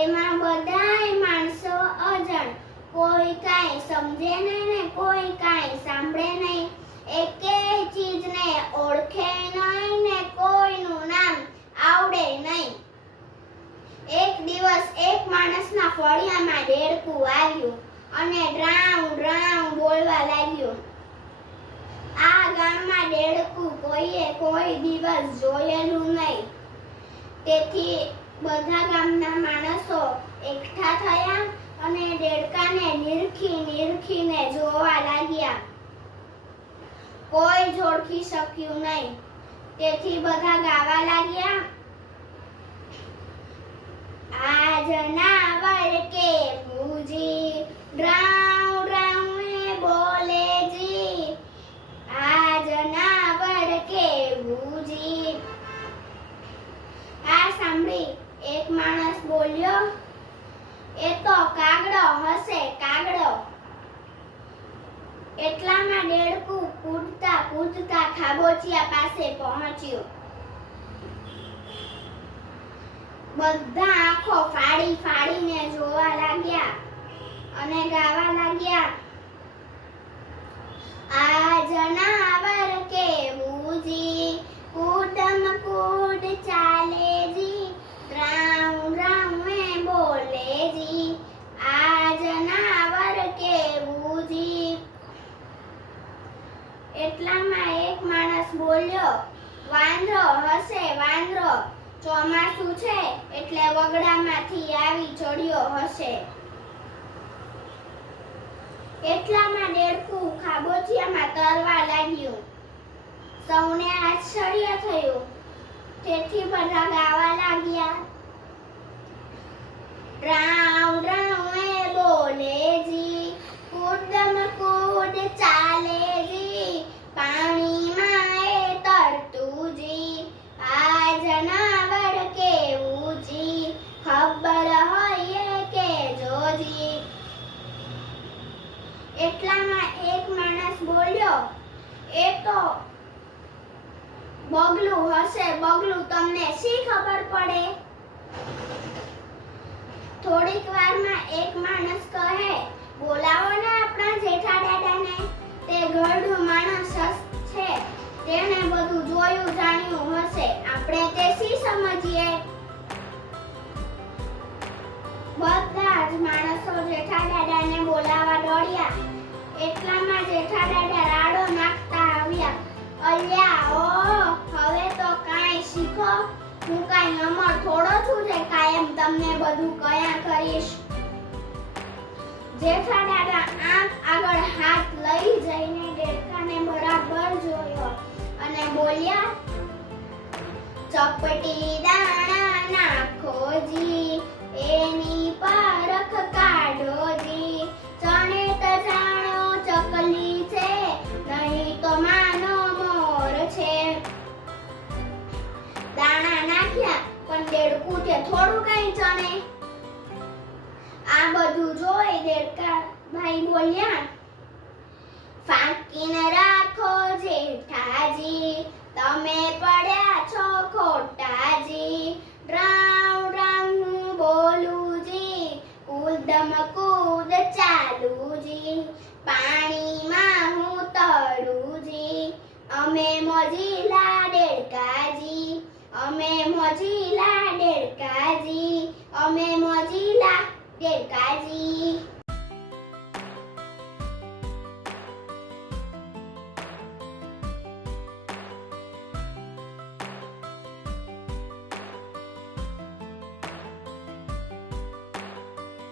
એમાં બધાય માણસો અજાણ. કોઈ કાંઈ સમજે નહીં ને કોઈ કાંઈ સાંભળે નહીં. એકે ચીજને ઓળખે નહીં ને કોઈનું નામ આવડે નહીં. એક દિવસ એક માણસના ફળિયામાં રેડકું આવ્યું અને ડ્રાઉન ડ્રાઉં બોલવા લાગ્યું. આ ગામમાં ડેડકું કોઈએ કોઈ દિવસ જોયેલું નહીં. તેથી બધા ગામના માણસો એકઠા થયા અને દેડકાને નિરખી નિરખીને જોવા લાગ્યા. કોઈ જોડખી શક્યું નહીં. તેથી બધા ગાવા લાગ્યા. આ જનાવર કે મુજી ડ્રાઉ ડ્રાઉ એ બોલે જી આ જનાવર કે મુજી આ સાંભળી એક માણસ બોલ્યો એ તો કાગડો હશે કાગડો એટલામાં દેડકું કૂદતા કૂદતા ખાબોચિયા પાસે પહોંચ્યું. બધા આંખો ફાડી ફાડીને જોવા લાગ્યા અને ગાવા લાગ્યા, આ જનાવર કેવું જી કૂદમ કૂદ ચાલે જી રાઉ રાઉ એ બોલે જી આ જનાવર કેવું જી એટલામાં એક માણસ બોલ્યો વાંદરો વાંદરો ચોમાસું છે? એટલે વગડામાંથી આવી ચડ્યો હશે. એટલામાં દેડકું ખાબોચિયામાં તરવા લાગ્યું. સૌને આશ્ચર્ય થયું. તેથી બધા ગાવા લાગ્યા રાઉ રાઉ એ બોલે જી કૂદમ કૂદ ચાલે જી પાણીમાં એ તરતું જી આ જનાવર કેવું જી ખબર હોય એ કે જોજી એટલામાં એક માણસ બોલ્યો, એ તો બગલું હશે, બગલું તમને શી ખબર પડે? થોડીક વારમાં એક માણસ કહે, બોલાવો ને આપણા જેઠા દાદાને, તે ઘરડું માણસ છે, તેણે બધું જોયું, જાણ્યું હશે. આપણે તે શી સમજીએ? બધા જ માણસો જેઠા દાદાને બોલાવા દોડ્યા. એટલામાં જેઠા રાડો નાખતા આવ્યા. અલ્યા, ઓ, હવે તો કાંઈ શીખો. હું કાંઈ અમર થોડો છું જે કાયમ તમને બધું કયા કરીશ. જેઠા દાદા આંખ આગળ હાથ લઈ જઈને દેડકાને બરાબર જોયો અને બોલ્યા, ચપટી દાણા પણ દેડકું છે થોડું કઈ ચણે આ બધું જોઈ દેડકા ભાઈ બોલ્યા, ફાંકીને રાખો જેઠાજી, તમે પડ્યા છો ખોટાજી. રાઉ રાઉ હું બોલું જી કૂદમ કૂદ ચાલું જી પાણીમાં હું તરું જી અમે મોજીલા અમે મોજીલા ડેડકાજી અમે મોજીલા દેડકાજી